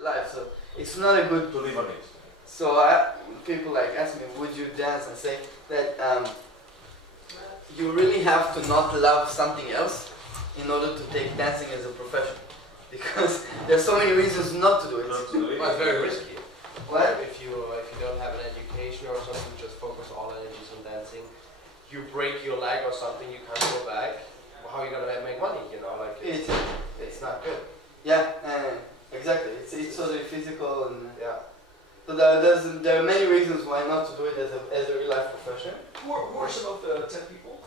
real life. So it's not a good. To live on it. So people like ask me, would you dance? And say that you really have to not love something else in order to take dancing as a profession, because there's so many reasons not to do it. Well, it's very risky. What? If you don't have an education or something, just focus all energies on dancing. You break your leg or something, you can't go back. Well, how are you gonna make money? You know, like it's not good. Yeah, exactly. It's totally physical and yeah. So there are many reasons why not to do it as a real life profession. Who are some of the 10 people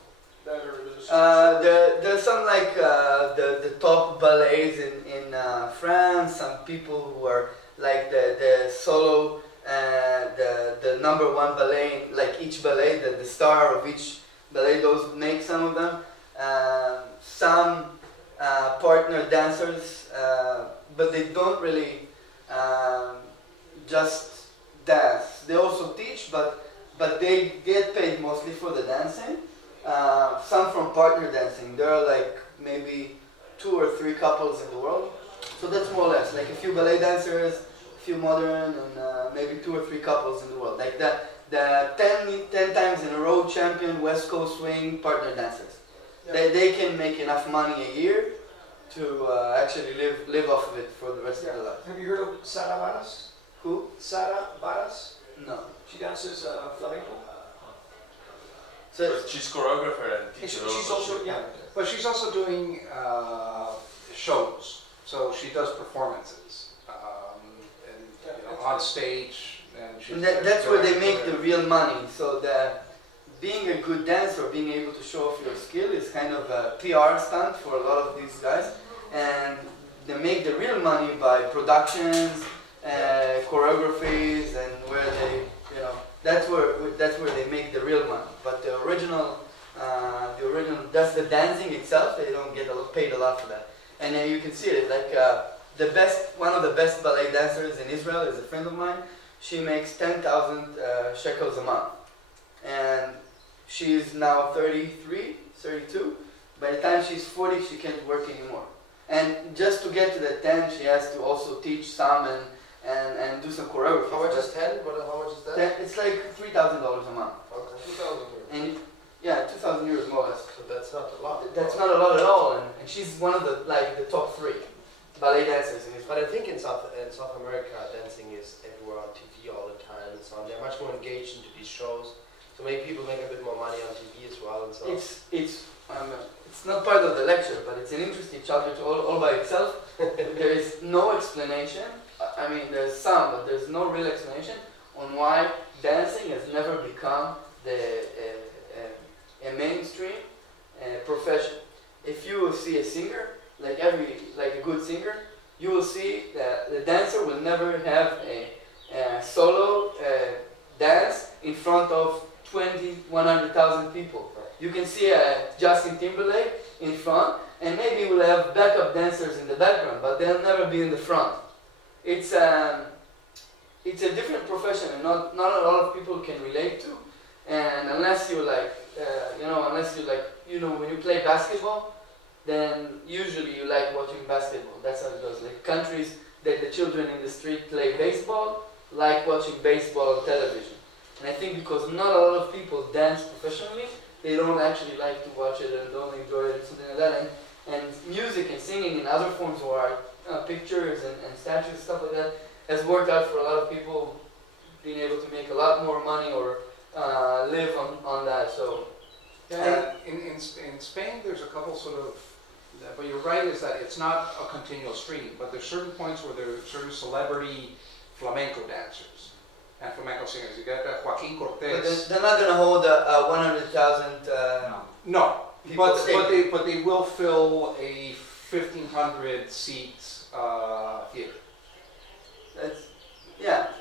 that are? There's some like the top ballets in France. Some people who are like the solo, the number one ballet, like each ballet, the star of each ballet. Those make some of them. Some partner dancers, but they don't really just dance. They also teach, but they get paid mostly for the dancing. Some from partner dancing. There are like maybe 2 or 3 couples in the world. So that's more or less like a few ballet dancers, a few modern, and maybe 2 or 3 couples in the world. Like the 10 times in a row champion West Coast swing partner dancers. Yeah. They can make enough money a year to actually live off of it for the rest of their life. Have you heard of Sara Varas? Who? Sara Varas? No. She dances flamenco. So she's choreographer and teacher. She's also but she's also doing shows. So she does performances and on stage. And that's where they make the real money. So being a good dancer, being able to show off your skill, is kind of a PR stunt for a lot of these guys, and they make the real money by productions, choreographies, and where they, that's where they make the real money. But the original, that's the dancing itself. They don't get paid a lot for that. And then you can see it. Like one of the best ballet dancers in Israel is a friend of mine. She makes 10,000 shekels a month, and she's now 33, 32. By the time she's 40, she can't work anymore. And just to get to the 10, she has to also teach some and do some choreography. How much is 10? How much is that? It's like $3,000 a month. Okay. 2,000 euros. And yeah, 2,000 euros more or less. So that's not a lot. That's not a lot at all. And she's one of the top 3 ballet dancers in Israel. But I think in South America, dancing is everywhere on TV all the time and so on. They're much more engaged into these shows. So maybe people make a bit more money on TV as well and so on. It's not part of the lecture, but it's an interesting subject all by itself. There is no explanation. I mean, there's some, but there's no real explanation on why dancing has never become a mainstream profession. If you see a singer, like a good singer, you will see that the dancer will never have a solo dance in front of 100,000 people. You can see Justin Timberlake in front, and maybe we'll have backup dancers in the background, but they'll never be in the front. It's a different profession, and not a lot of people can relate to. And unless you when you play basketball, then usually you like watching basketball. That's how it goes. Like countries that the children in the street play baseball, like watching baseball on television. And I think because not a lot of people dance professionally, they don't actually like to watch it and don't enjoy it and something like that. And music and singing and other forms of art, pictures and statues, stuff like that, has worked out for a lot of people being able to make a lot more money or live on that. So, in Spain, there's a couple sort of, but you're right, is that it's not a continual stream, but there's certain points where there are certain celebrity flamenco dancers and flamenco singers. You got Joaquin Cortez. But they're not going to hold 100,000. No, but but they will fill a 1,500 seat theater.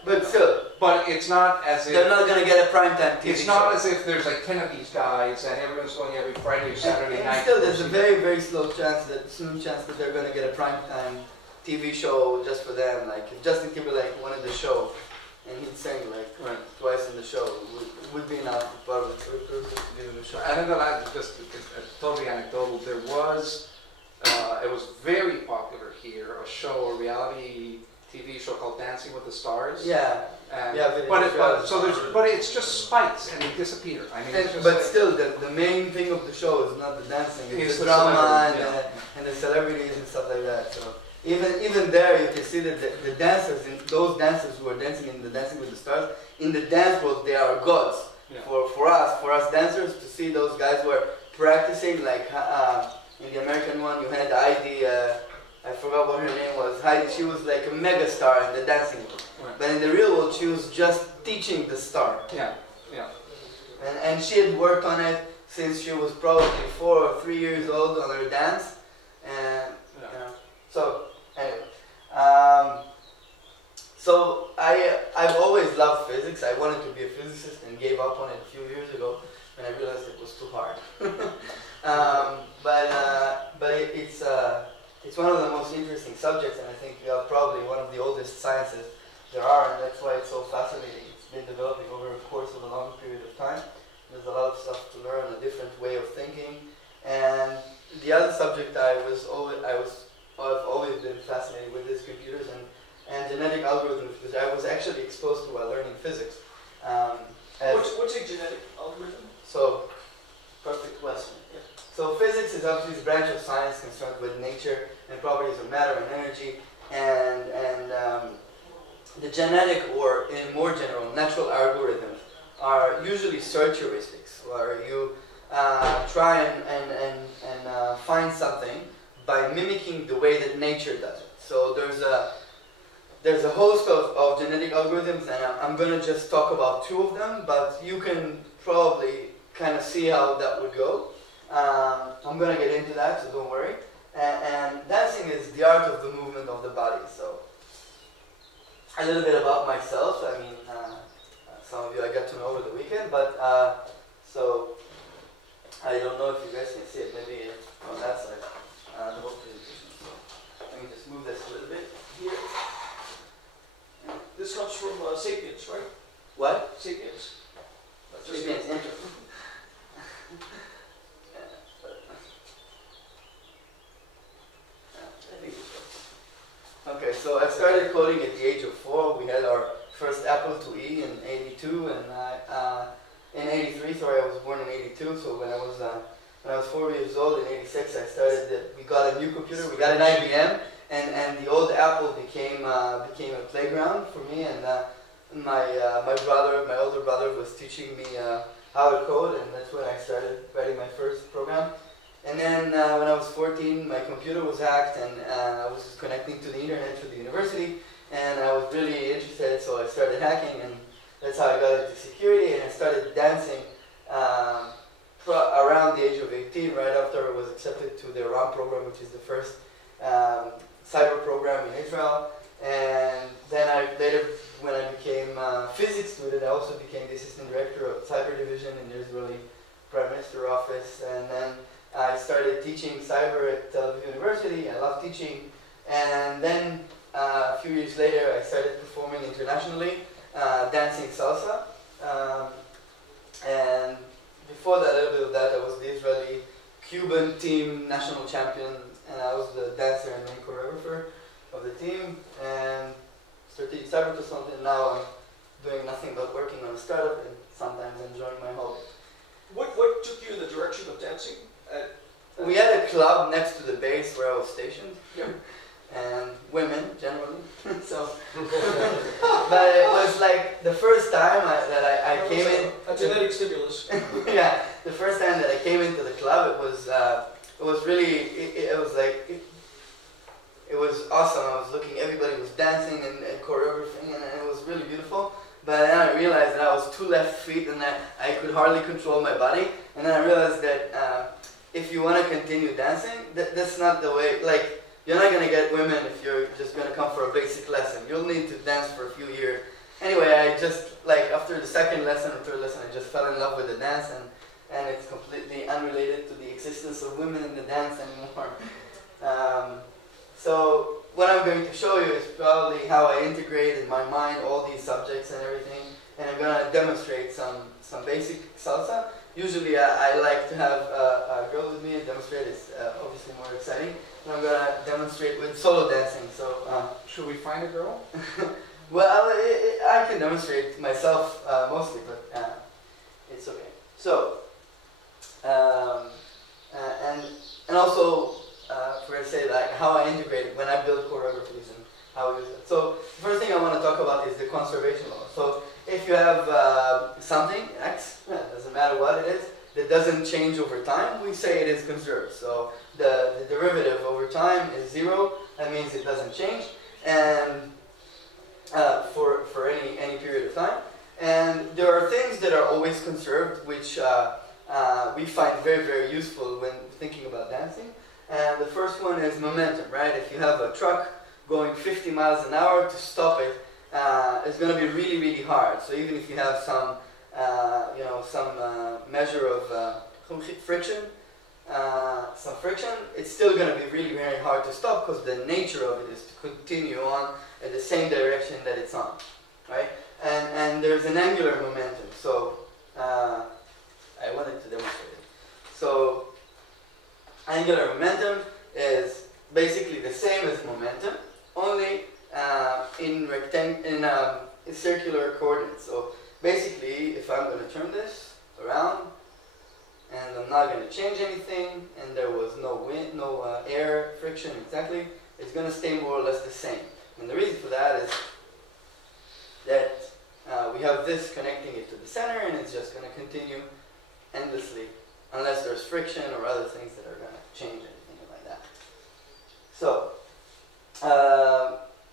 But still. But it's not as if they're not going to get a primetime TV It's not show. as if there's like 10 of these guys and everyone's going every Friday or Saturday night. Still, there's a very, very slim chance that they're going to get a primetime TV show just for them. Like if Justin Timberlake wanted the show and he'd sing like twice in the show, it would be enough for the to do the show. I think that just totally anecdotal. There was, it was very popular here, a show, a reality TV show called Dancing with the Stars. Yeah. And, Yeah, but it's just spikes and they disappear. I mean, it's just but like, still, the main thing of the show is not the dancing; it's It's the the drama celebrity, and the celebrities and stuff like that. So even there, you can see that the dancers, those dancers who are dancing in the Dancing with the Stars, in the dance world, they are gods. Yeah. For us dancers, to see those guys who are practicing, like in the American one, you had Heidi. I forgot what her name was. Heidi. She was like a mega star in the dancing world. Right. But in the real world, she was just teaching the star. Yeah, yeah. And she had worked on it since she was probably 4 or 3 years old on her dance. And, you know, so, anyway. So I've always loved physics. I wanted to be a physicist and gave up on it a few years ago when I realized it was too hard. But it's one of the most interesting subjects, and I think probably one of the oldest sciences there are, and that's why it's so fascinating. It's been developing over a course of a long period of time. There's a lot of stuff to learn, a different way of thinking. And the other subject I've always been fascinated with is computers and genetic algorithms, which I was actually exposed to while learning physics. What's a genetic algorithm? So, perfect question. Yeah. So physics is obviously a branch of science concerned with nature and properties of matter and energy, and the genetic, or in more general, natural algorithms are usually search heuristics, where you try and find something by mimicking the way that nature does it. So there's a host of genetic algorithms, and I'm going to just talk about 2 of them, but you can probably kind of see how that would go. I'm going to get into that, so don't worry. And dancing is the art of the movement of the body. So a little bit about myself. I mean, some of you I got to know over the weekend, but so I don't know if you guys can see it. Maybe on that side. The whole presentation. So let me just move this a little bit here. This comes from Sapiens, right? What? Sapiens. Sapiens. Okay, so I started coding at the age of 4. We had our first Apple IIe in '82, and in '83. Sorry, I was born in '82. So when I was 4 years old in '86, we got a new computer. We got an IBM, and the old Apple became a playground for me. And my older brother, was teaching me how to code, and that's when I started writing my first program. And then when I was 14, my computer was hacked, and I was connecting to the internet through the university, and I was really interested, so I started hacking, and that's how I got into security, and I started dancing around the age of 18, right after I was accepted to the RAM program, which is the first cyber program in Israel. And then later, when I became a physics student, I also became the assistant director of cyber division in the Israeli Prime Minister office, and then I started teaching cyber at Tel Aviv University. I love teaching. And then a few years later, I started performing internationally, dancing salsa. And before that, a little bit of that, I was the Israeli-Cuban team national champion, and I was the dancer and main choreographer of the team. And strategic cyber consultant. Now I'm doing nothing but working on a startup and sometimes enjoying my hobby. What took you in the direction of dancing? We had a club next to the base where I was stationed, Yeah. and women generally. So, but it was like the first time that I came in. A genetic stimulus. Yeah, the first time that I came into the club, it was really it was awesome. I was looking, everybody was dancing and choreographing, and it was really beautiful. But then I realized that I was 2 left feet, and that I could hardly control my body. And then I realized that if you want to continue dancing, that's not the way. Like, you're not going to get women if you're just going to come for a basic lesson. You'll need to dance for a few years. Anyway, I just, like, after the second lesson or third lesson, I just fell in love with the dance, and it's completely unrelated to the existence of women in the dance anymore. So what I'm going to show you is probably how I integrate in my mind all these subjects and everything, and I'm going to demonstrate some basic salsa. Usually I like to have a girl with me and demonstrate. It's over obviously more exciting. And I'm gonna demonstrate with solo dancing. So, Should we find a girl? well, I can demonstrate myself mostly, but it's okay. So, and also, for to say like how I integrate it when I build choreographies and how I use it. So, the first thing I want to talk about is the conservation law. So, if you have something, X, doesn't matter what it is, that doesn't change over time, we say it is conserved. So the derivative over time is 0, that means it doesn't change, and for any period of time. And there are things that are always conserved, which we find very, very useful when thinking about dancing. And the first one is momentum, right? If you have a truck going 50 miles an hour, to stop it, it's going to be really, really hard. So even if you have some measure of friction, it's still going to be really very hard to stop because the nature of it is to continue on in the same direction that it's on, right? And there's an angular momentum. So I wanted to demonstrate it. So angular momentum is basically the same as momentum, only in circular coordinates. So basically, if I'm going to turn this around, and I'm not going to change anything, and there was no wind, no air friction exactly, it's going to stay more or less the same. And the reason for that is that we have this connecting it to the center, and it's just going to continue endlessly, unless there's friction or other things that are going to change anything like that. So,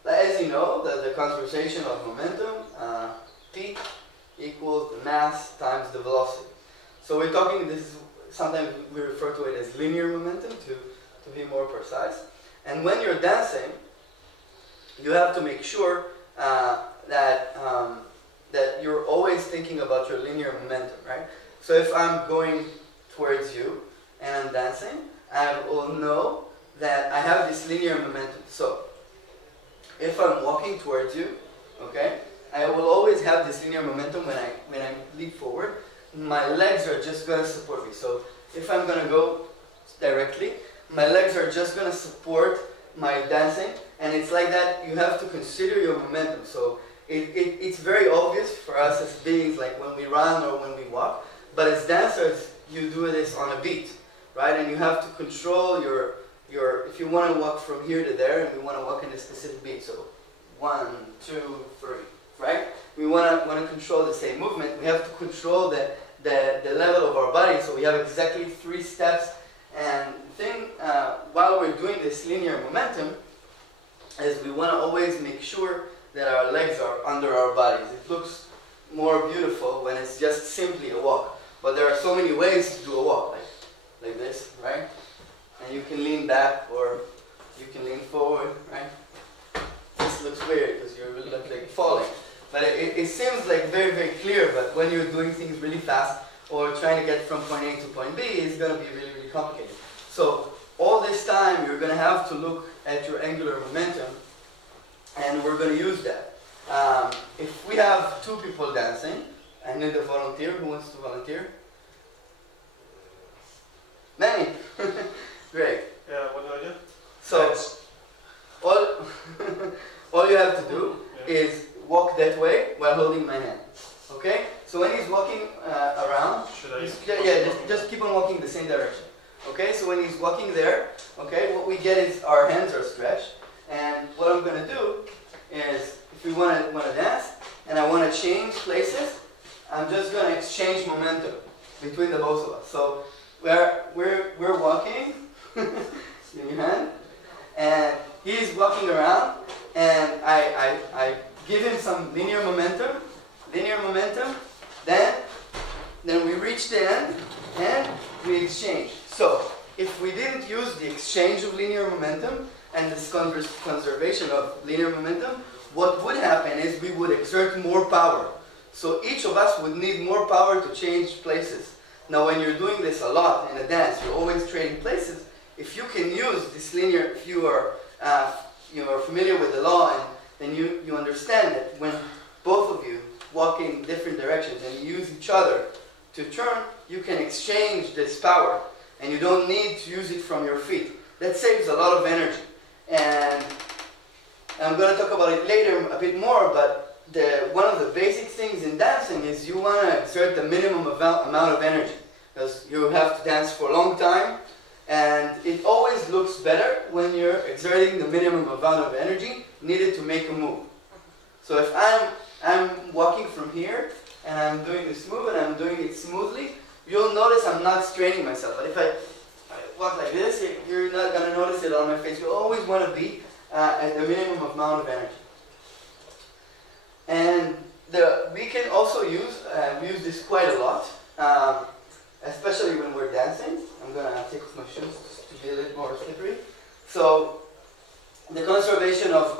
as you know, the conservation of momentum, P equals the mass times the velocity. So we're talking, sometimes we refer to it as linear momentum to be more precise. And when you're dancing, you have to make sure that you're always thinking about your linear momentum, right? So if I'm going towards you and I'm dancing, I will know that I have this linear momentum. So if I'm walking towards you, okay, I will always have this linear momentum when I leap forward. My legs are just going to support me. So if I'm going to go directly, my legs are just going to support my dancing, and it's like that. You have to consider your momentum. So it's very obvious for us as beings, like when we run or when we walk, but as dancers, you do this on a beat, right? And you have to control your if you want to walk from here to there, and we want to walk in a specific beat, so 1, 2, 3, right? We want to control the same movement. We have to control the level of our body, so we have exactly 3 steps. And the thing, while we're doing this linear momentum, is we want to always make sure that our legs are under our bodies. It looks more beautiful when it's just simply a walk. But there are so many ways to do a walk, like this, right? And you can lean back or you can lean forward, right? This looks weird because you're like falling. But it seems like very, very clear, but when you're doing things really fast or trying to get from point A to point B, it's going to be really, really complicated. So all this time, you're going to have to look at your angular momentum, and we're going to use that. If we have 2 people dancing, I need a volunteer. Who wants to volunteer? Many. Great. Yeah, what do I do? So all you have to do is walk that way while holding my hand. Okay? So when he's walking around, just keep on walking the same direction. Okay? So when he's walking there, okay, what we get is our hands are stretched. And what I'm going to do is, if we want to dance, and I want to change places, I'm just going to exchange momentum between the both of us. So we're walking, in your hand, and he's walking around, and I give him some linear momentum, then we reach the end, and we exchange. So, if we didn't use the exchange of linear momentum and this conservation of linear momentum, what would happen is we would exert more power. So each of us would need more power to change places. Now when you're doing this a lot in a dance, you're always trading places. If you can use this linear, if you are familiar with the law, and then you understand that when both of you walk in different directions and you use each other to turn, you can exchange this power. and you don't need to use it from your feet. That saves a lot of energy. And I'm going to talk about it later a bit more, but one of the basic things in dancing is you want to exert the minimum amount of energy, because you have to dance for a long time, and it always looks better when you're exerting the minimum amount of energy needed to make a move. So if I'm walking from here, and I'm doing this move, and I'm doing it smoothly, you'll notice I'm not straining myself. But if I walk like this, you're not going to notice it on my face. You always want to be at the minimum amount of energy. And we can also use, we use this quite a lot, especially when we're dancing. I'm going to take off my shoes to be a little more slippery. So the conservation of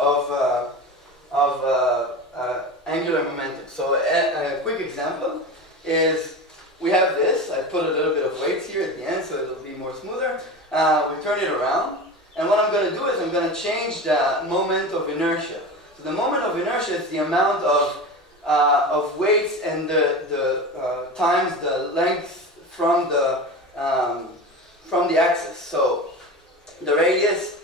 angular momentum. So a quick example is we have this. I put a little bit of weights here at the end so it'll be more smoother. We turn it around, and what I'm going to do is I'm going to change the moment of inertia. So the moment of inertia is the amount of weights and the times the length from the axis. So the radius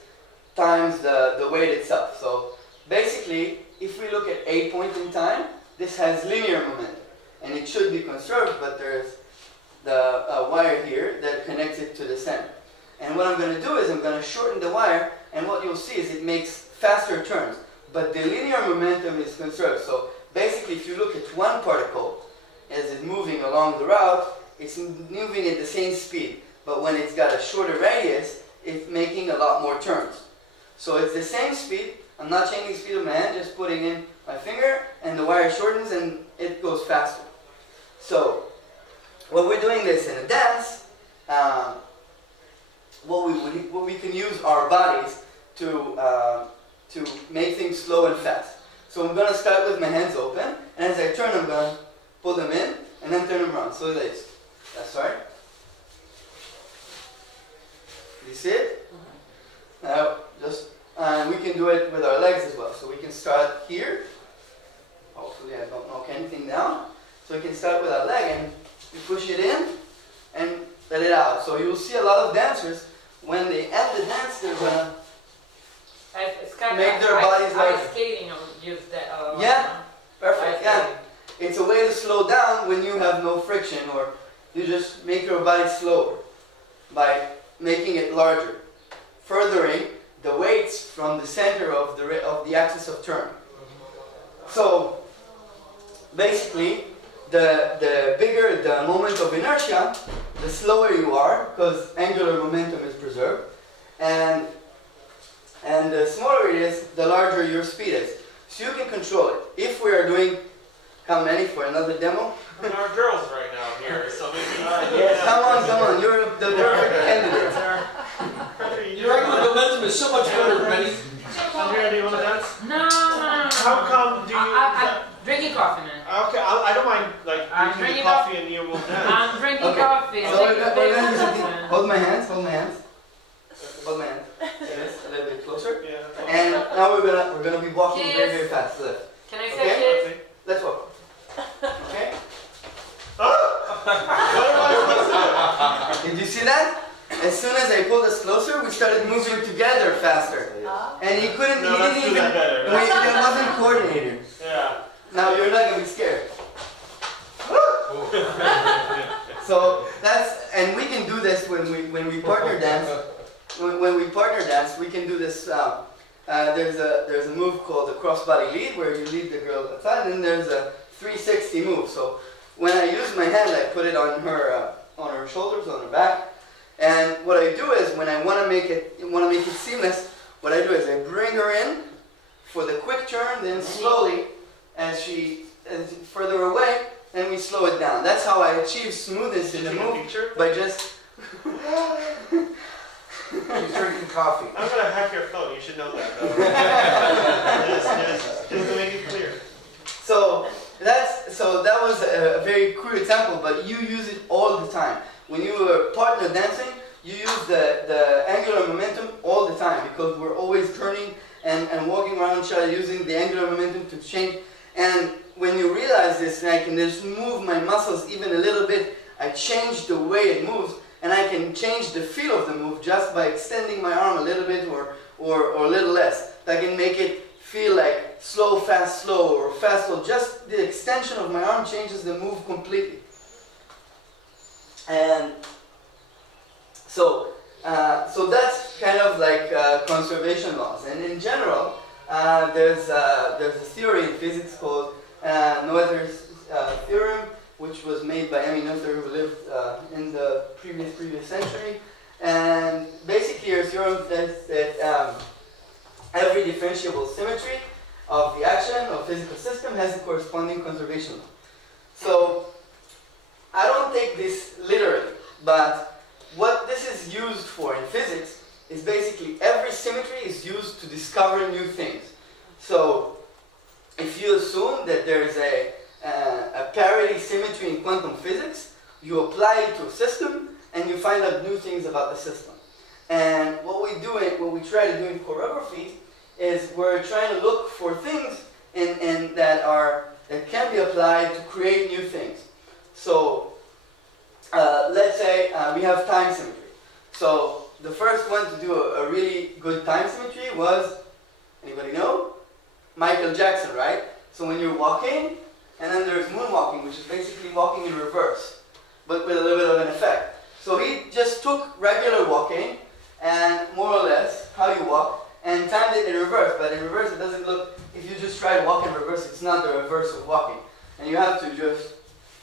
times the weight itself. So basically, if we look at a point in time, this has linear momentum, and it should be conserved, but there's the wire here that connects it to the center. And what I'm going to do is I'm going to shorten the wire, and what you'll see is it makes faster turns, but the linear momentum is conserved. So basically, if you look at one particle as it's moving along the route, it's moving at the same speed, but when it's got a shorter radius, it's making a lot more turns. So it's the same speed. I'm not changing the speed of my hand, just putting in my finger, and the wire shortens and it goes faster. So when we're doing this in a dance, what we can use our bodies to make things slow and fast. So I'm going to start with my hands open, and as I turn, I'm going to pull them in and then turn them around. So this. That's right. You see it? Now, we can do it with our legs as well. So we can start here. Hopefully I don't knock anything down. So we can start with our leg, and we push it in and let it out. So you'll see a lot of dancers, when they end the dance, they're going to make their bodies larger. Ice skating, I would use that. Yeah, perfect. Yeah. It's a way to slow down when you have no friction, or you just make your body slower by making it larger, furthering the weights from the center of the axis of turn. So basically, the bigger the moment of inertia, the slower you are, because angular momentum is preserved, and the smaller it is, the larger your speed is. So you can control it. If we are doing, how many for another demo? There are girls right now here, so maybe Yes, come on, you're the perfect candidate. Your angular momentum is so much better, Benny. Andrea, do you want to dance? No. How come do you... I'm drinking coffee, man. Okay, I don't mind, like, I'm drinking drinking coffee and you will dance. I'm drinking Okay. coffee. So we're going to do something. Hold my hands. Hold my hands. Yes, a little bit closer. Yeah. And now we're gonna be walking very, very fast. Left. Can I say Okay. kiss? Let's walk. Okay. Did you see that? As soon as I pulled us closer, we started moving together faster. And he couldn't. No, he let's didn't do even. that better. It wasn't coordinated. Yeah. Now you're not gonna be scared. So that's, and we can do this when we partner dance. When we partner dance, we can do this. There's a move called the crossbody lead, where you lead the girl outside, and there's a 360 move. So when I use my hand, I put it on her shoulders, on her back. And what I do is, when I want to make it seamless, what I do is I bring her in for the quick turn, then slowly, as further away, then we slow it down. That's how I achieve smoothness in the move, by just. He's drinking coffee. I'm going to hack your phone, you should know that though. just to make it clear. So that was a very crude example, but you use it all the time. When you are partner dancing, you use the angular momentum all the time, because we're always turning and walking around each other using the angular momentum to change. And when you realize this, I can just move my muscles even a little bit. I change the way it moves, and I can change the feel of the move just by extending my arm a little bit or a little less. I can make it feel like slow, fast, slow, or fast, slow. Just the extension of my arm changes the move completely. And so that's kind of like conservation laws. And in general, there's a theory in physics called Noether's theorem, which was made by Emmy Noether, who lived in the previous century. And basically, your theorem says that every differentiable symmetry of the action of a physical system has a corresponding conservation law. So I don't take this literally, but what this is used for in physics is basically every symmetry is used to discover new things. So if you assume that there is a parity symmetry in quantum physics, you apply it to a system and you find out new things about the system. And what we try to do in choreography is we're trying to look for things that can be applied to create new things. So let's say we have time symmetry. So the first one to do a really good time symmetry was, anybody know? Michael Jackson, right? So when you're walking, and then there's moonwalking, which is basically walking in reverse, but with a little bit of an effect. So he just took regular walking, and more or less how you walk, and timed it in reverse. But in reverse it doesn't look, if you just try to walk in reverse, it's not the reverse of walking. And you have to just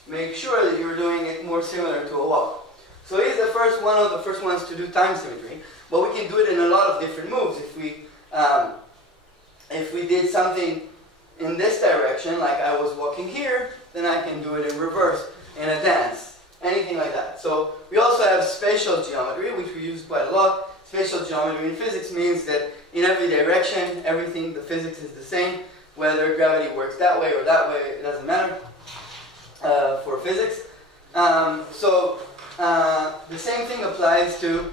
make sure that you're doing it more similar to a walk. So he's one of the first ones to do time symmetry, but we can do it in a lot of different moves. If we did something in this direction, like I was walking here, then I can do it in reverse in a dance, anything like that. So we also have spatial geometry, which we use quite a lot. Spatial geometry in physics means that in every direction, everything, the physics is the same. Whether gravity works that way or that way, it doesn't matter for physics. The same thing applies to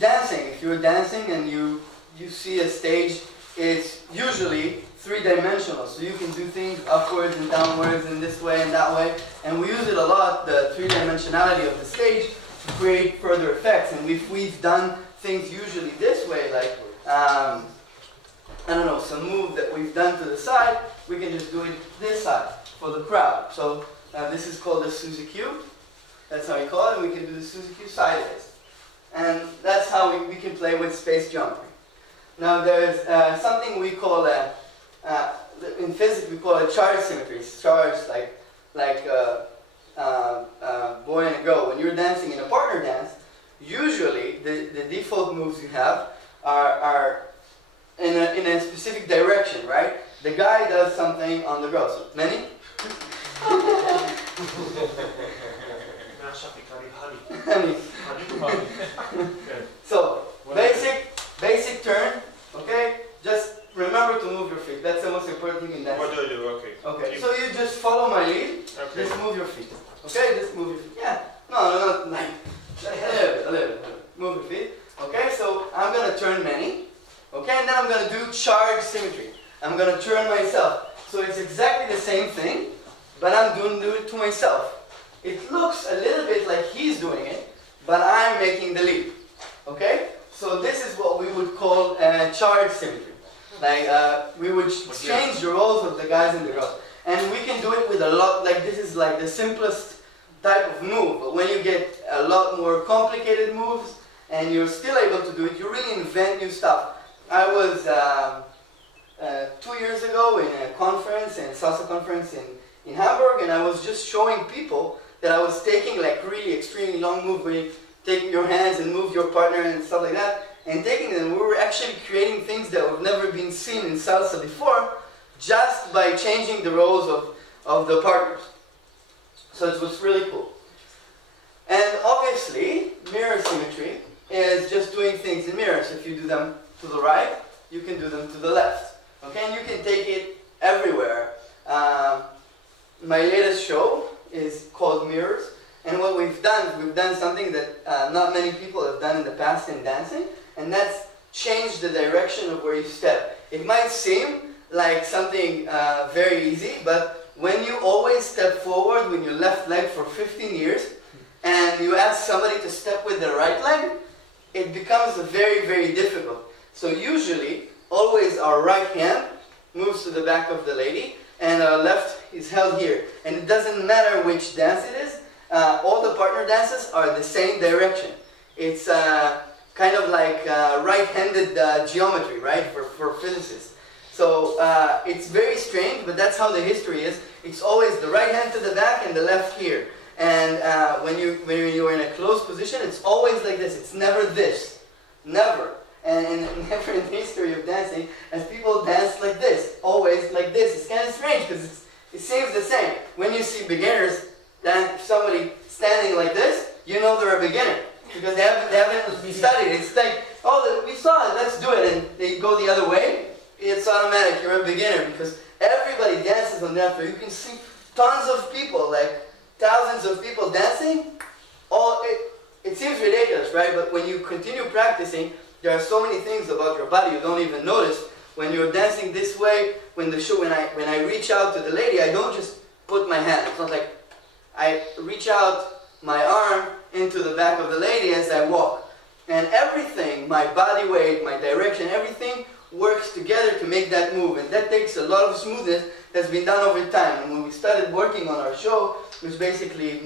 dancing. If you're dancing and you see a stage, it's usually three-dimensional. So you can do things upwards and downwards and this way and that way. And we use it a lot, the three-dimensionality of the stage, to create further effects. And if we've done things usually this way, like, I don't know, some move that we've done to the side, we can just do it this side for the crowd. So this is called the Suzy Q. That's how we call it. We can do the Suzy Q sideways. And that's how we can play with space geometry. Now there's something we call, in physics we call it charge symmetry. It's charge like boy and a girl. When you're dancing in a partner dance, usually the default moves you have are in a specific direction, right? The guy does something on the girl. So, Manny? So, basic turn, okay? Just remember to move your feet. That's the most important thing in dancing. What do I do? Okay. Okay, so you just follow my lead. Okay. Just move your feet. Okay, just move your feet. Yeah. No, like a little bit. Move your feet. Okay, so I'm gonna turn Manny. Okay, and then I'm gonna do charge symmetry. I'm gonna turn myself. So it's exactly the same thing, but I'm doing it to myself. It looks a little bit like he's doing it, but I'm making the lead. Okay? So this is what we would call charge symmetry. Like we would change the roles of the guys and the girls. And we can do it with a lot, like this is like the simplest type of move. But when you get a lot more complicated moves and you're still able to do it, you really invent new stuff. I was 2 years ago in a conference, a salsa conference in Hamburg, and I was just showing people that I was taking like really extremely long moves where you take your hands and move your partner and stuff like that, and taking them. We were actually creating things that have never been seen in salsa before, just by changing the roles of the partners. So it was really cool. And obviously, mirror symmetry is just doing things in mirrors. If you do them to the right, you can do them to the left. Okay, and you can take it everywhere. My latest show is called Mirrors, and what we've done something that not many people have done in the past in dancing, and that's change the direction of where you step. It might seem like something very easy, but when you always step forward with your left leg for 15 years, and you ask somebody to step with their right leg, it becomes very, very difficult. So usually, always our right hand moves to the back of the lady, and our left is held here. And it doesn't matter which dance it is, all the partner dances are the same direction. It's kind of like right-handed geometry, right, for physicists. So it's very strange, but that's how the history is. It's always the right hand to the back and the left here. And when you're in a closed position, it's always like this. It's never this. Never. And never in the history of dancing has people danced like this. Always like this. It's kind of strange because it seems the same. When you see beginners, somebody standing like this, you know they're a beginner. Because they haven't studied. It's like, oh, we saw it, let's do it. And they go the other way. It's automatic. You're a beginner. Because everybody dances on that floor. You can see tons of people, like thousands of people dancing. It seems ridiculous, right? But when you continue practicing, there are so many things about your body you don't even notice. When you're dancing this way, when I reach out to the lady, I don't just put my hand. It's not like I reach out my arm into the back of the lady as I walk. And everything, my body weight, my direction, everything works together to make that move. And that takes a lot of smoothness that's been done over time. And when we started working on our show, which basically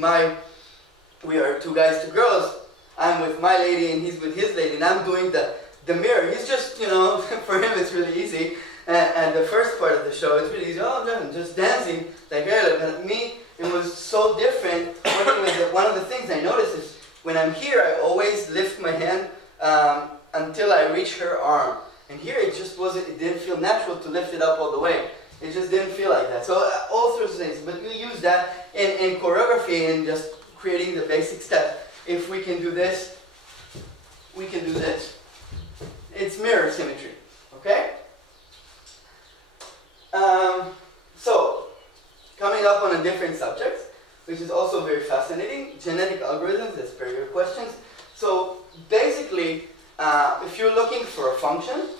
we are two guys, two girls, I'm with my lady and he's with his lady, and I'm doing the mirror. He's just, for him it's really easy. And the first part of the show, it's really easy. Oh, I'm just dancing like her. But me, it was so different. One of the things I noticed is when I'm here, I always lift my hand until I reach her arm. And here it just wasn't, it didn't feel natural to lift it up all the way. It just didn't feel like that. So all sorts of things. But we use that in choreography and just creating the basic steps. If we can do this, we can do this. It's mirror symmetry. Okay? So, coming up on a different subject, which is also very fascinating, genetic algorithms, that's per your questions. So, basically, if you're looking for a function,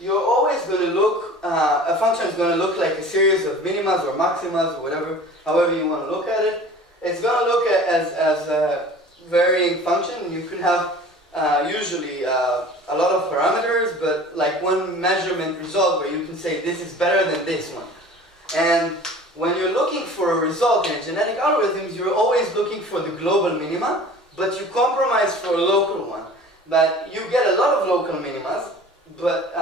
you're always going to look, a function is going to look like a series of minimas or maximas or whatever, however you want to look at it. It's going to look at as a varying function. You could have usually a lot of parameters, but like one measurement result where you can say this is better than this one. And when you're looking for a result in genetic algorithms, you're always looking for the global minima, but you compromise for a local one. But you get a lot of local minimas, but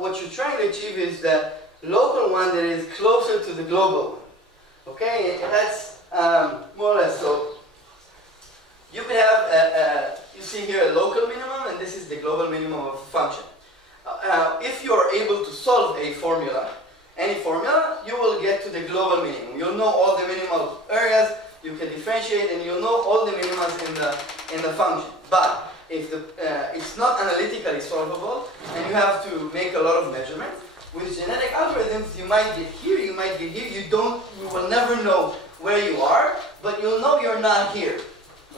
what you're trying to achieve is the local one that is closer to the global one. Okay, and that's more or less so. You could have, you see here a local minimum, and this is the global minimum of a function. If you are able to solve a formula, any formula, you will get to the global minimum. You'll know all the minimal areas, you can differentiate, and you'll know all the minimas in the function. But if it's not analytically solvable, and you have to make a lot of measurements, with genetic algorithms, you might get here, you might get here, you will never know where you are, but you'll know you're not here.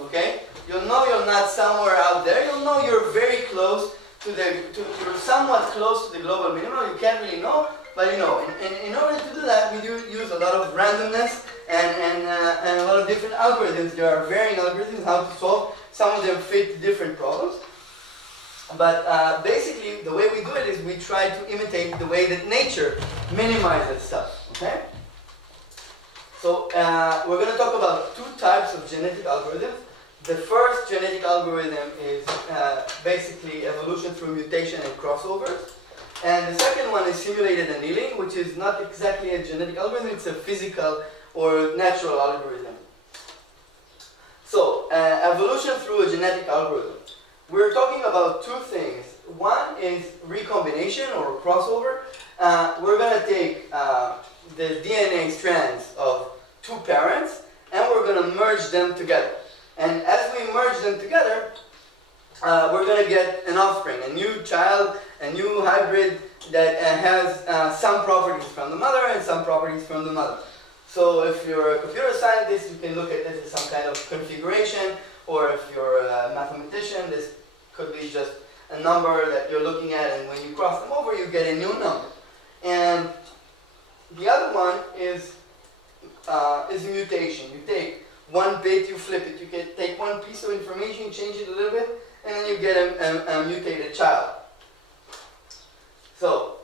Okay? You'll know you're not somewhere out there. You'll know you're very close you're somewhat close to the global minimum. You can't really know, but you know. And in order to do that, we do use a lot of randomness and a lot of different algorithms. There are varying algorithms how to solve. Some of them fit different problems. But basically, the way we do it is we try to imitate the way that nature minimizes stuff. Okay? So we're going to talk about two types of genetic algorithms. The first genetic algorithm is basically evolution through mutation and crossovers. And the second one is simulated annealing, which is not exactly a genetic algorithm, it's a physical or natural algorithm. So, evolution through a genetic algorithm. We're talking about two things. One is recombination or crossover. We're going to take the DNA strands of two parents and we're going to merge them together. And as we merge them together, we're going to get an offspring, a new child, a new hybrid that has some properties from the mother and some properties from the mother. So if you're a computer scientist, you can look at this as some kind of configuration, or if you're a mathematician, this could be just a number that you're looking at, and when you cross them over, you get a new number. And the other one is a mutation. You take one bit, you flip it. You can take one piece of information, change it a little bit, and then you get a mutated child. So,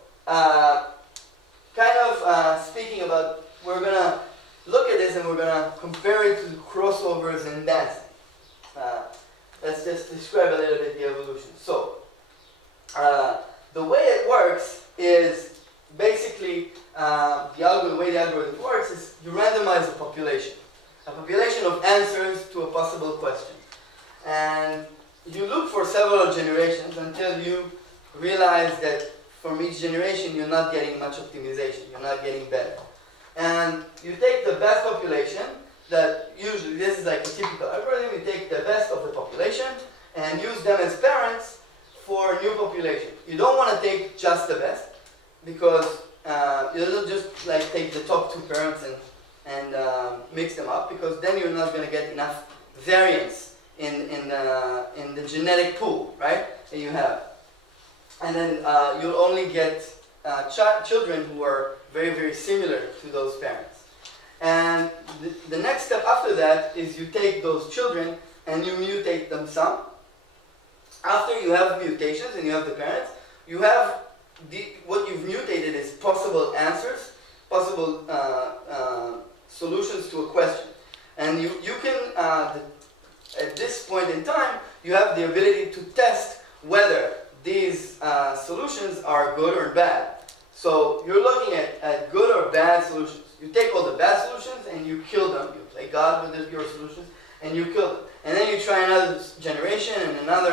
speaking about, we're going to look at this and we're going to compare it to the crossovers in dancing. Let's just describe a little bit the evolution. So, the way it works is basically, the way the algorithm works is you randomize a population of answers to a possible question. And you look for several generations until you realize that from each generation you're not getting much optimization, you're not getting better. And you take the best population, that usually, this is like a typical algorithm, you take the best of the population and use them as parents for a new population. You don't want to take just the best, because you don't just like take the top two parents and mix them up, because then you're not going to get enough variance in the genetic pool, right, that you have. And then you'll only get children who are very, very similar to those parents. And the next step after that is you take those children and you mutate them some. After you have mutations and you have the parents, you have what you've mutated is possible answers, possible solutions to a question. And you can, at this point in time, you have the ability to test whether these solutions are good or bad. So you're looking at good or bad solutions. You take all the bad solutions and you kill them. You play God with your solutions and you kill them. And then you try another generation and another,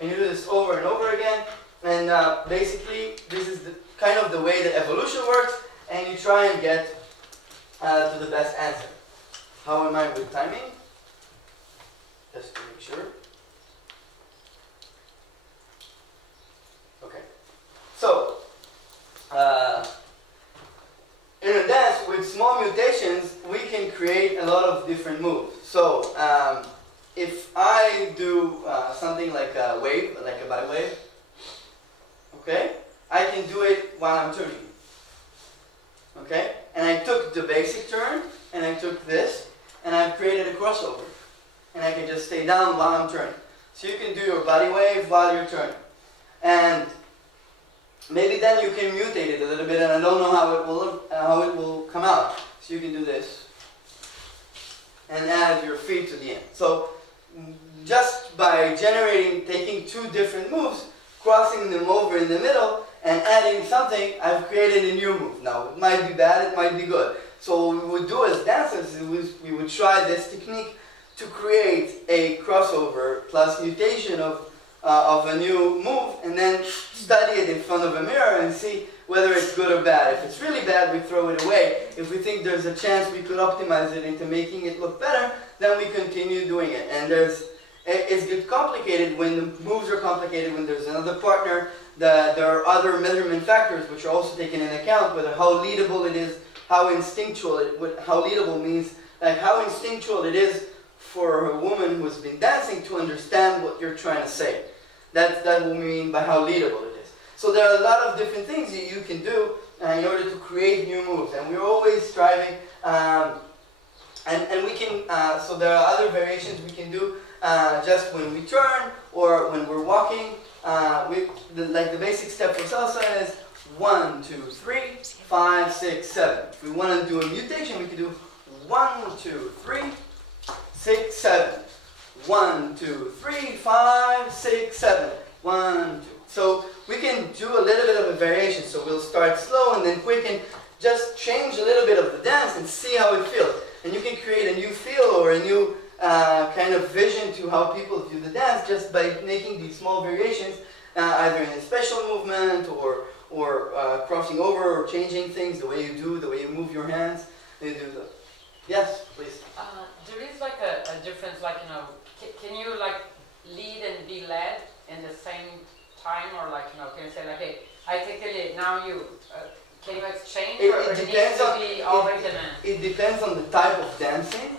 and you do this over and over again. And basically, this is kind of the way that evolution works, and you try and get to the best answer. How am I with timing? Just to make sure. Okay. So, in a dance with small mutations, we can create a lot of different moves. So, if I do something like a wave, like a body wave, okay, I can do it while I'm turning. Okay, and I took the basic turn, and I took this, and I've created a crossover, and I can just stay down while I'm turning. So you can do your body wave while you're turning, and maybe then you can mutate it a little bit, and I don't know how it will come out. So you can do this, and add your feet to the end. So just by taking two different moves, crossing them over in the middle, and adding something, I've created a new move. Now, it might be bad, it might be good. So what we would do as dancers is we would try this technique to create a crossover plus mutation of a new move, and then study it in front of a mirror and see whether it's good or bad. If it's really bad, we throw it away. If we think there's a chance we could optimize it into making it look better, then we continue doing it. And it gets complicated when the moves are complicated, when there's another partner. There are other measurement factors which are also taken into account, whether how leadable it is, how instinctual how leadable means, like how instinctual it is for a woman who has been dancing to understand what you're trying to say. That will mean by how leadable it is. So there are a lot of different things that you can do in order to create new moves, and we're always striving. And we can. So there are other variations we can do just when we turn or when we're walking. Like the basic step for salsa is 1, 2, 3, 5, 6, 7. If we want to do a mutation, we can do 1, 2, 3, 6, 7. 1, 2, 3, 5, 6, 7. 1, 2. So we can do a little bit of a variation. So we'll start slow and then quick and just change a little bit of the dance and see how it feels. And you can create a new feel or a new kind of vision to how people view the dance just by making these small variations, either in a special movement or crossing over or changing things, the way you do, the way you move your hands. Yes, please. There is like a difference, like, you know, can you like lead and be led in the same time, or like, you know, can you say like, hey, I take the lead, now you, can you exchange, or it needs to be always a man? It depends on the type of dancing.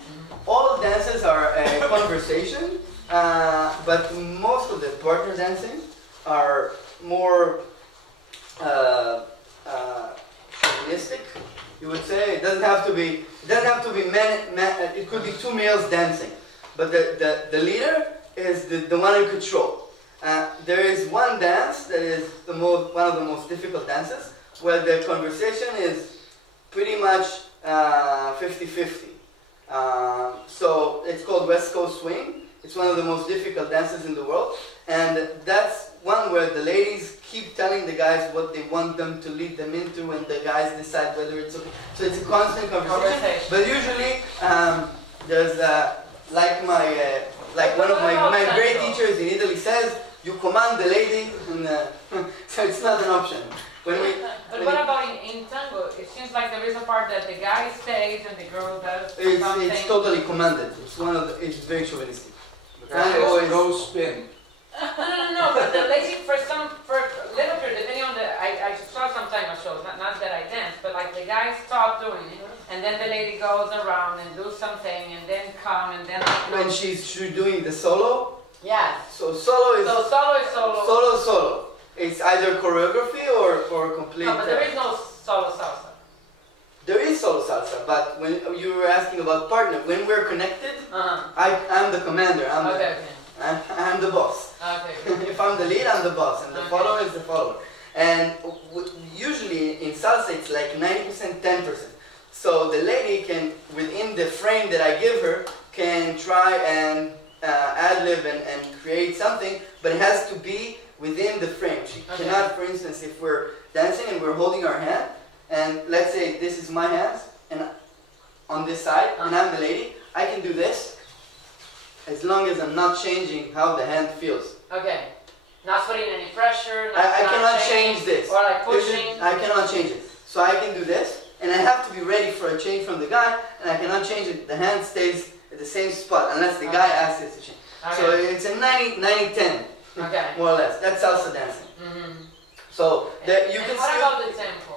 All dances are a conversation, but most of the partner dancing are more chauvinistic, you would say. It doesn't have to be men, it could be two males dancing. But the leader is the one in control. There is one dance that is one of the most difficult dances, where the conversation is pretty much 50-50. So it's called West Coast Swing. It's one of the most difficult dances in the world. And that's one where the ladies keep telling the guys what they want them to lead them into, and the guys decide whether it's okay. So it's a constant conversation. But usually, there's like one of my great teachers in Italy says, you command the lady, and so it's not an option. But what about in tango? It seems like there is a part that the guy stays and the girl does something. It's totally commanded. It's very chauvinistic. The guy says, go spin. No, but the lady for a little period, depending on I saw some tango shows, not that I dance, but like the guys stop doing it, and then the lady goes around and do something, and then come, and then when she's doing the solo. Yeah. So solo is solo. Solo. It's either choreography or complete. No, but there is no solo salsa. There is solo salsa, but when you were asking about partner, when we're connected, I'm the commander. I'm the boss. Okay. If I'm the lead, I'm the boss, and the follower is the follower. And usually in salsa, it's like 90%, 10%. So the lady can, within the frame that I give her, can try and ad-lib and create something, but it has to be within the frame. She cannot, for instance, if we're dancing and we're holding our hand, and let's say this is my hands, and on this side, and I'm the lady, I can do this, as long as I'm not changing how the hand feels. Okay. Not putting any pressure, I cannot change this. Or like pushing. I cannot change it. So I can do this, and I have to be ready for a change from the guy, and I cannot change it. The hand stays at the same spot, unless the guy asks it to change. Okay. So it's a 90-10, more or less. That's salsa dancing. So that you can. What about the tempo?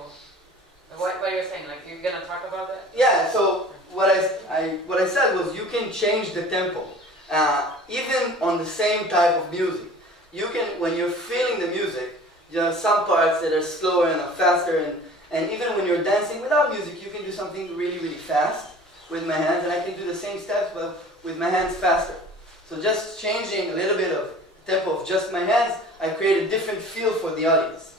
What you're saying? Like you're gonna talk about that? Yeah. So what I said was you can change the tempo, even on the same type of music. You can, when you're feeling the music, there are some parts that are slower and faster, and even when you're dancing without music, you can do something really, really fast with my hands, and I can do the same steps, but with my hands faster. So just changing a little bit of tempo of just my hands, I create a different feel for the audience.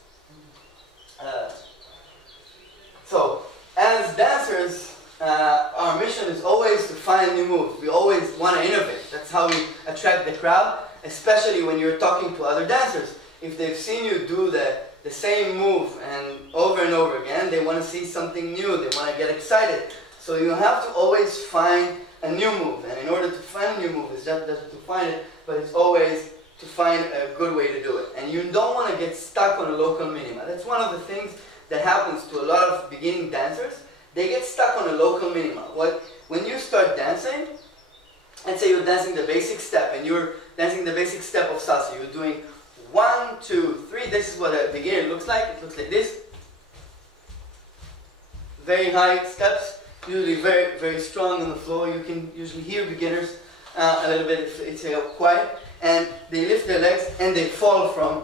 So, as dancers, our mission is always to find new moves. We always want to innovate. That's how we attract the crowd, especially when you're talking to other dancers. If they've seen you do the same move and over again, they want to see something new. They want to get excited. So you have to always find a new move. And in order to find a new move, it's not just to find it, but it's always to find a good way to do it. And you don't want to get stuck on a local minima. That's one of the things that happens to a lot of beginning dancers. They get stuck on a local minima. When you start dancing, let's say you're dancing the basic step, and you're dancing the basic step of salsa. You're doing 1, 2, 3. This is what a beginner looks like. It looks like this. Very high steps, usually very, very strong on the floor. You can usually hear beginners a little bit if it's quiet. And they lift their legs and they fall from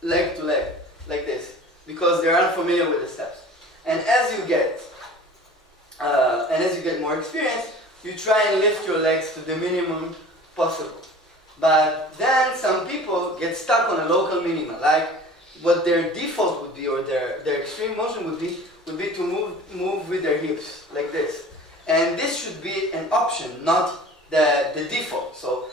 leg to leg, like this, because they're unfamiliar with the steps. And as you get more experience, you try and lift your legs to the minimum possible. But then some people get stuck on a local minima, like what their default would be, or their extreme motion would be to move with their hips, like this. And this should be an option, not the default. So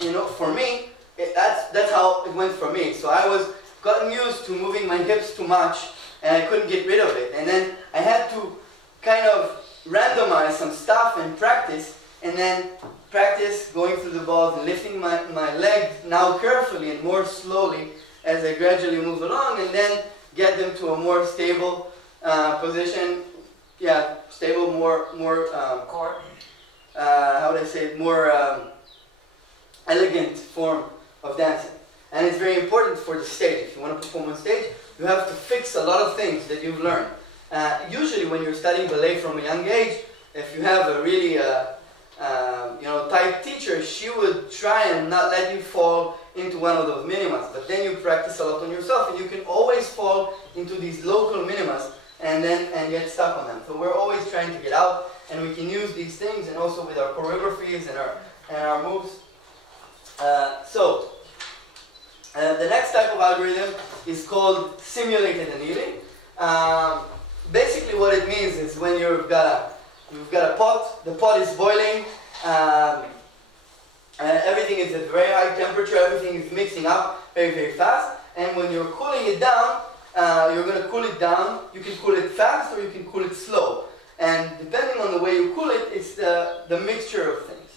you know, for me, that's how it went for me. So I was gotten used to moving my hips too much, and I couldn't get rid of it. And then I had to kind of randomize some stuff and practice, and then practice going through the balls and lifting my legs now carefully and more slowly as I gradually move along, and then get them to a more stable position. Yeah, stable, more core. How would I say it? More elegant form of dancing. And it's very important for the stage. If you want to perform on stage, you have to fix a lot of things that you've learned. Usually when you're studying ballet from a young age, if you have a really type teacher, she would try and not let you fall into one of those minimas. But then you practice a lot on yourself, and you can always fall into these local minimas. and get stuck on them. So we're always trying to get out, and we can use these things, and also with our choreographies and our moves. The next type of algorithm is called simulated annealing. Basically, what it means is when you've got a pot, the pot is boiling, and everything is at very high temperature, everything is mixing up very, very fast, and when you're cooling it down, you're going to cool it down. You can cool it fast or you can cool it slow, and depending on the way you cool it, it's the mixture of things.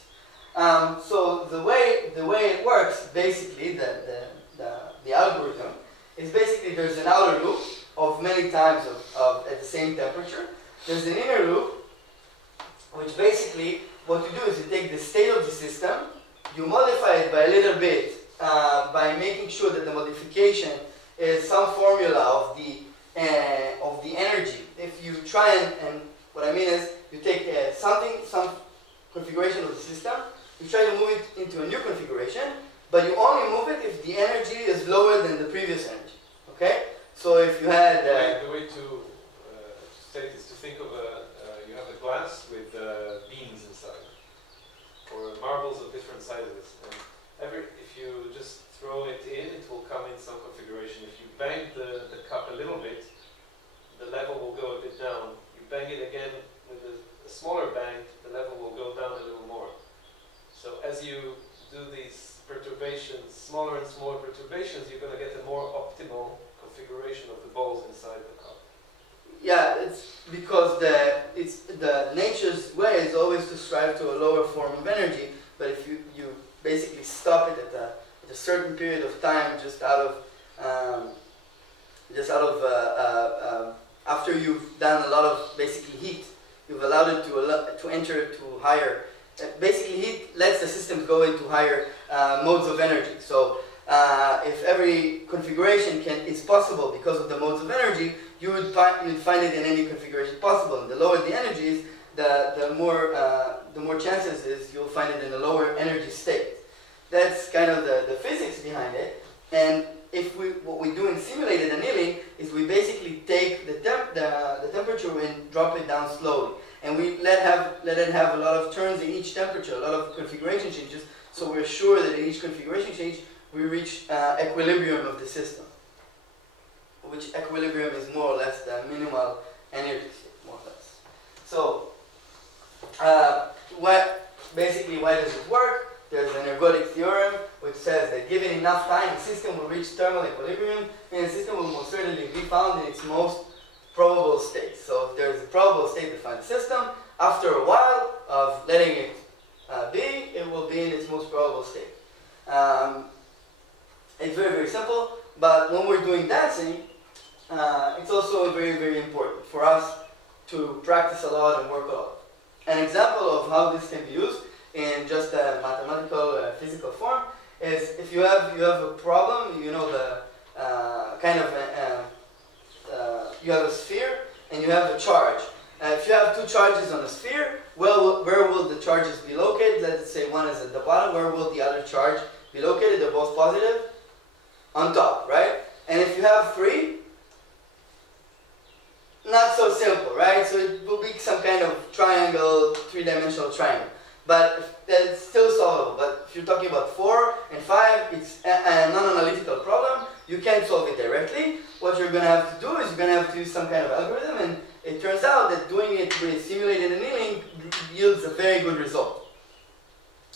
So the way it works, basically, the algorithm is basically there's an outer loop of many times of at the same temperature. There's an inner loop, which basically what you do is you take the state of the system, you modify it by a little bit by making sure that the modification is some formula of the energy. If you try and what I mean is you take some configuration of the system, you try to move it into a new configuration, but you only move it if the energy is lower than the previous energy. Okay? So if you had the way to state is to think of you have a glass with beans inside, or marbles of different sizes, and if you just throw it in, it will come in some configuration. If you bang the cup a little bit, the level will go a bit down. You bang it again with a smaller bang, the level will go down a little more. So as you do these perturbations, smaller and smaller perturbations, you're going to get a more optimal configuration of the balls inside the cup. Yeah, it's because the nature's way is always to strive to a lower form of energy, but if you basically stop it at a certain period of time, just out of after you've done a lot of basically heat, you've allowed it to enter to higher. Basically, heat lets the system go into higher modes of energy. So if every configuration is possible because of the modes of energy, you would find it in any configuration possible. And the lower the energy is, the more chances is you'll find it in a lower energy state. That's kind of the physics behind it. And what we do in simulated annealing is we basically take the temperature and drop it down slowly. And we let it have a lot of turns in each temperature, a lot of configuration changes, so we're sure that in each configuration change we reach equilibrium of the system, which equilibrium is more or less the minimal energy state, more or less. So, why does it work? There's an ergodic theorem which says that given enough time, the system will reach thermal equilibrium, and the system will most certainly be found in its most probable state. So if there's a probable state to find the system, after a while of letting it be, it will be in its most probable state. It's very, very simple, but when we're doing dancing, it's also very, very important for us to practice a lot and work a lot. An example of how this can be used in just a mathematical, physical form is if you have a problem, you know, you have a sphere and you have a charge. If you have two charges on a sphere, well, where will the charges be located? Let's say one is at the bottom. Where will the other charge be located? They're both positive. On top, right? And if you have three, not so simple, right? So it will be some kind of triangle, three-dimensional triangle. But it's still solvable. But if you're talking about 4 and 5, it's a non-analytical problem. You can't solve it directly. What you're going to have to do is you're going to have to use some kind of algorithm, and it turns out that doing it with simulated annealing yields a very good result.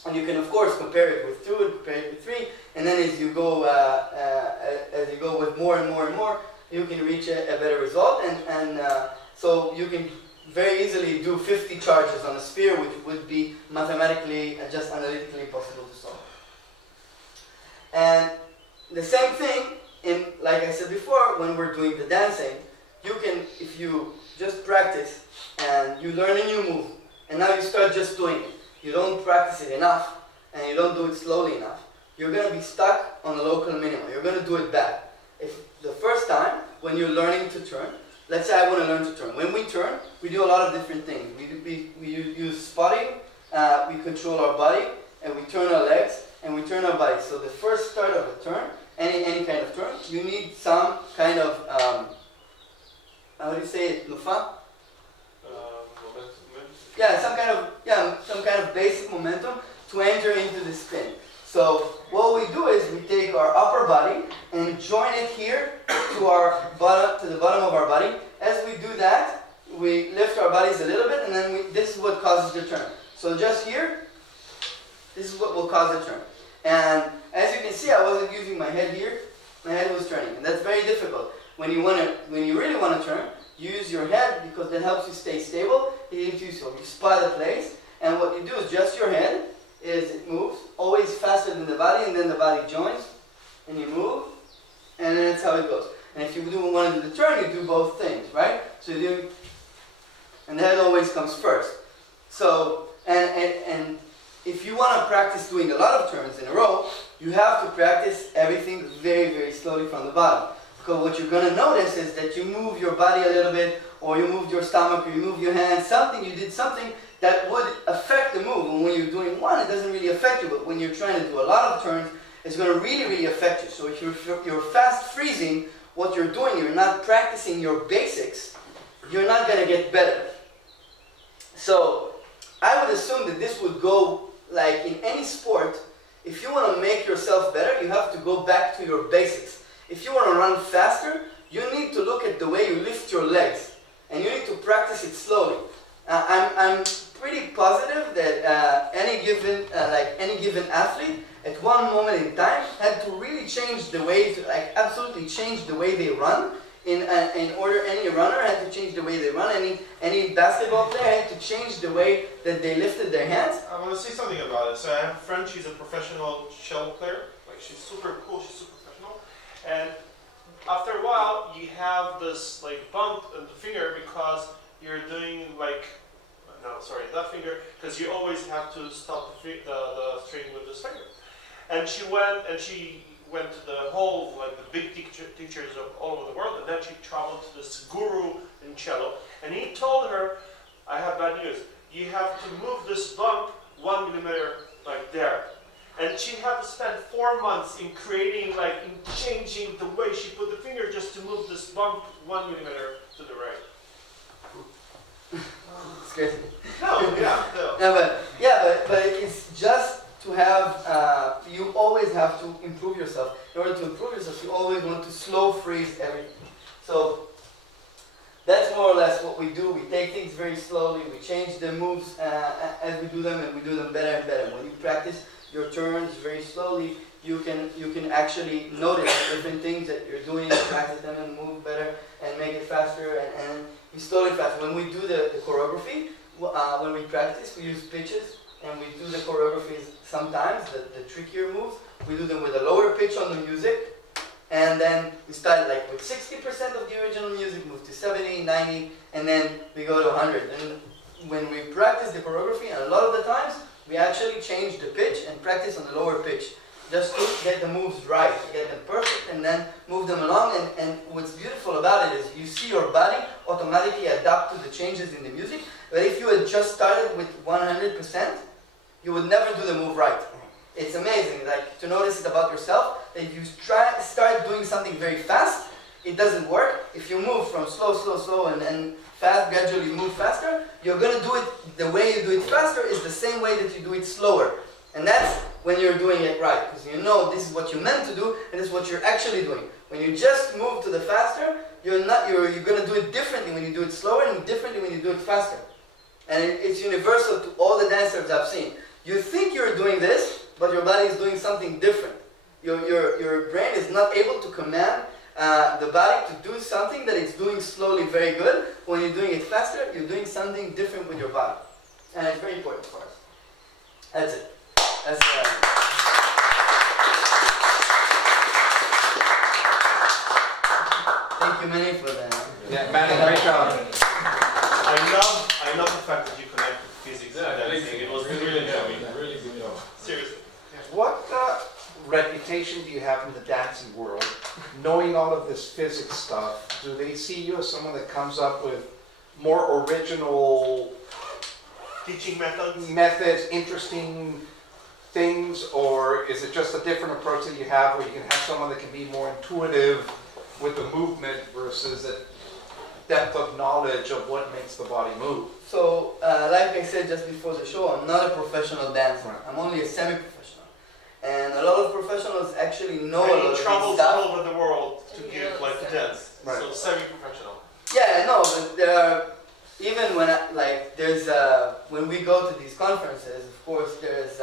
And you can, of course, compare it with 2 and compare it with 3, and then as you go with more and more and more, you can reach a better result. And so you can very easily do 50 charges on a sphere, which would be mathematically and just analytically possible to solve. And the same thing, like I said before, when we're doing the dancing, you can, if you just practice and you learn a new move, and now you start just doing it, you don't practice it enough, and you don't do it slowly enough, you're going to be stuck on a local minimum. You're going to do it bad. If the first time, when you're learning to turn, let's say I want to learn to turn. When we turn, we do a lot of different things. We use spotting, we control our body, and we turn our legs, and we turn our body. So the first start of a turn, any kind of turn, you need some kind of how do you say it, lufa? Momentum. Yeah, some kind of basic momentum to enter into the spin. So what we do is we take our upper body and join it here to the bottom of our body. As we do that, we lift our bodies a little bit, and then this is what causes the turn. So just here, this is what will cause the turn. And as you can see, I wasn't using my head here. My head was turning, and that's very difficult. When you really want to turn, you use your head because that helps you stay stable. You spot the place, and what you do is just your head. It moves always faster than the body, and then the body joins, and you move, and then that's how it goes. And if you want to do the turn, you do both things, right? So you do, and the head always comes first. So, and if you want to practice doing a lot of turns in a row, you have to practice everything very, very slowly from the bottom. Because what you're going to notice is that you move your body a little bit, or you moved your stomach, or you move your hands, you did something that would affect the move. And when you're doing one, it doesn't really affect you, but when you're trying to do a lot of turns, it's going to really, really affect you. So if you're fast freezing what you're doing, you're not practicing your basics, you're not going to get better. So I would assume that this would go like in any sport. If you want to make yourself better, you have to go back to your basics. If you want to run faster, you need to look at the way you lift your legs, and you need to practice it slowly. I'm pretty positive that any given athlete at one moment in time had to really change the way, absolutely change the way they run. In order, any runner had to change the way they run. Any basketball player had to change the way that they lifted their hands. I want to say something about it. So I have a friend, she's a professional shell player. Like, she's super cool, she's super professional. And after a while, you have this like bump in the finger because you're doing that finger, because you always have to stop the string with this finger. And she went to the whole, like the big teachers of all over the world, and then she traveled to this guru in cello, and he told her, I have bad news, you have to move this bump 1 millimeter like there. And she had to spend 4 months in creating, in changing the way she put the finger just to move this bump 1 millimeter to the right. It's crazy. No, yeah, no. But it's just to have, you always have to improve yourself. In order to improve yourself, you always want to slow freeze everything. So that's more or less what we do. We take things very slowly, we change the moves as we do them, and we do them better and better. When you practice your turns very slowly, you can actually notice different things that you're doing, practice them and move better and make it faster and be slowly faster. When we do the choreography, when we practice, we use pitches, and we do the choreographies sometimes, the trickier moves. We do them with a lower pitch on the music, and then we start with 60% of the original music, move to 70, 90, and then we go to 100. And when we practice the choreography, and a lot of the times, we actually change the pitch and practice on the lower pitch, just to get the moves right, to get them perfect, and then move them along. And what's beautiful about it is you see your body automatically adapt to the changes in the music. But if you had just started with 100%, you would never do the move right. It's amazing, to notice it about yourself, that if you start doing something very fast, it doesn't work. If you move from slow, and fast, gradually move faster, you're going to do it, the way you do it faster is the same way that you do it slower. And that's when you're doing it right, because you know this is what you meant to do, and this is what you're actually doing. When you just move to the faster, you're going to do it differently when you do it slower, and differently when you do it faster. And it's universal to all the dancers I've seen. You think you're doing this, but your body is doing something different. Your brain is not able to command the body to do something that it's doing slowly very good. When you're doing it faster, you're doing something different with your body. And it's very important for us. That's it. Thank you, Manny, for that. Yeah, Manny, great job. I love the fact that you connect physics and dancing. It was really enjoyable. Really good job. Seriously. What reputation do you have in the dancing world, knowing all of this physics stuff? Do they see you as someone that comes up with more original Teaching methods? Interesting things, or is it just a different approach that you have where you can have someone that can be more intuitive with the movement versus that depth of knowledge of what makes the body move. So, like I said just before the show, I'm not a professional dancer. Right. I'm only a semi-professional. And a lot of professionals actually know a lot And of he travels this stuff. all over the world to And he give like the dance. Right. So semi-professional. Yeah, no, but there are, even when when we go to these conferences, of course there's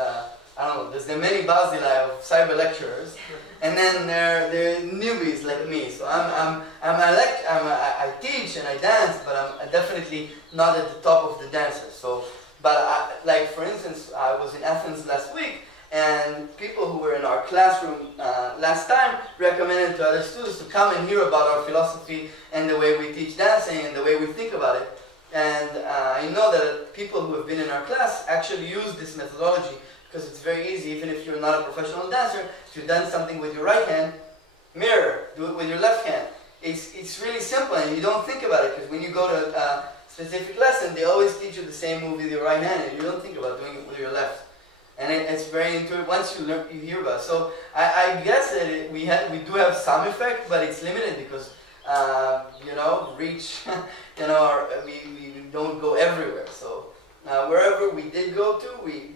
I don't know, there's the many Barzilai of cyber lecturers, and then there are newbies like me. So I teach and I dance, but I'm definitely not at the top of the dancers. So, but like for instance, I was in Athens last week, and people who were in our classroom last time recommended to other students to come and hear about our philosophy and the way we teach dancing and the way we think about it. And I know that people who have been in our class actually use this methodology because it's very easy. Even if you're not a professional dancer, if you've done something with your right hand, mirror, do it with your left hand. It's really simple, and you don't think about it, because when you go to a specific lesson, they always teach you the same move with your right hand, and you don't think about doing it with your left. And it's very intuitive once you learn, you hear about it. So I guess that we do have some effect, but it's limited because reach, we don't go everywhere. So wherever we did go to, we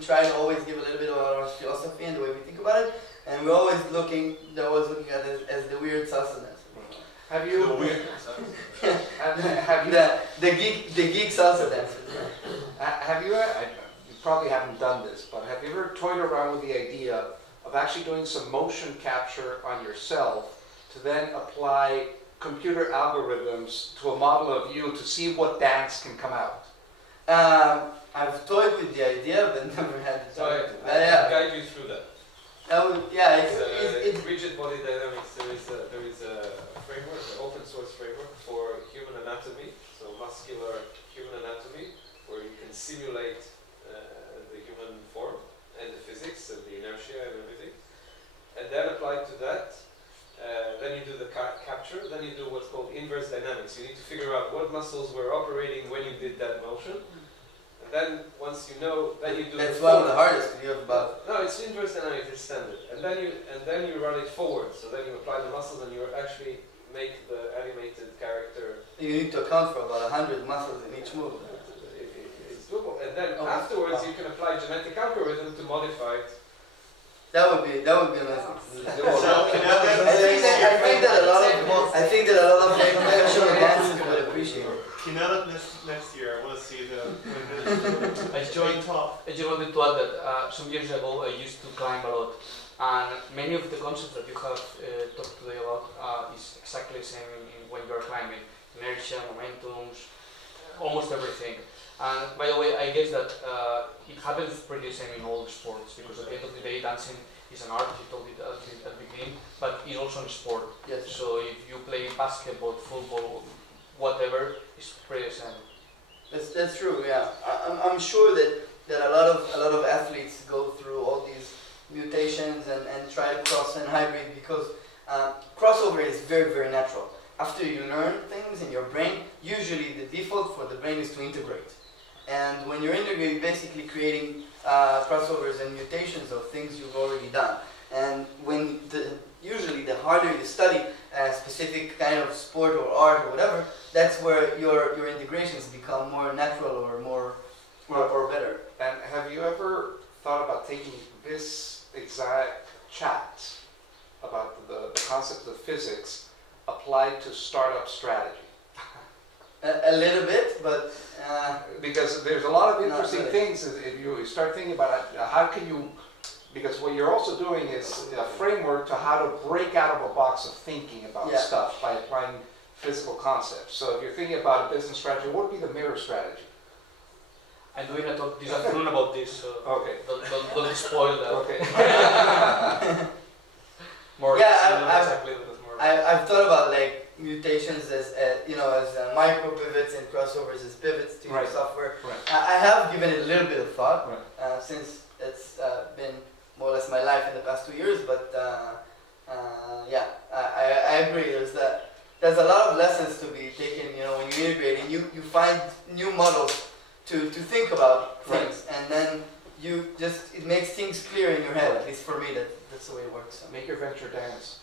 try to always give a little bit of our philosophy and the way we think about it, and we're always looking at it as the weird salsa dancer. Have you? The weird. have you? The geek salsa dancer. Have you? You probably haven't done this, but have you ever toyed around with the idea of actually doing some motion capture on yourself to then apply computer algorithms to a model of you to see what dance can come out? I've toyed with the idea, but never had the So time. I can guide you through that. It's Rigid body dynamics. There is a framework, an open source framework for human anatomy, so muscular human anatomy, where you can simulate the human form and the physics and the inertia and everything. And then applied to that, then you do the capture. Then you do what's called inverse dynamics. You need to figure out what muscles were operating when you did that motion. Then once you know, then you do. That's one of the hardest to do about. No, it's inverse dynamics. It's standard. And then you run it forward. So then you apply the muscles and you actually make the animated character. You need to account for about 100 muscles in each move. It's doable. And then afterwards you can apply genetic algorithm to modify it. That would be amazing. So I think that a lot of professional dancers would appreciate it. KINNERNET next year. I want to see the I joint top. just wanted to add that some years ago I used to climb a lot, and many of the concepts that you have talked today about is exactly the same when you are climbing. Inertia, momentums, almost everything. And by the way, I guess that it happens pretty the same in all the sports, because at the end of the day, dancing is an art, you told it at the beginning, but it's also a sport. Yes. So if you play basketball, football, whatever, it's pretty the same. That's true. Yeah, I'm sure that a lot of athletes go through all these mutations and try to cross and hybrid, because crossover is very, very natural. After you learn things in your brain, usually the default for the brain is to integrate. And when you're integrating, basically creating crossovers and mutations of things you've already done. And usually the harder you study a specific kind of sport or art or whatever, that's where your integrations become more natural or more or better. And have you ever thought about taking this exact chat about the concept of physics applied to startup strategy? A little bit, but because there's a lot of interesting things if you start thinking about how can you, because what you're also doing is a framework to how to break out of a box of thinking about stuff by applying physical concepts. So if you're thinking about a business strategy, what would be the mirror strategy? I'm doing a talk this afternoon about this, so okay. don't spoil that. Okay. More. I've thought about like mutations as micro pivots and crossovers as pivots to your software. Right. I have given it a little bit of thought since it's been more or less my life in the past 2 years. But I agree. There's a lot of lessons to be taken. When you integrate and you find new models to think about things, and then it makes things clear in your head. At least for me, that's the way it works. Make your venture dance.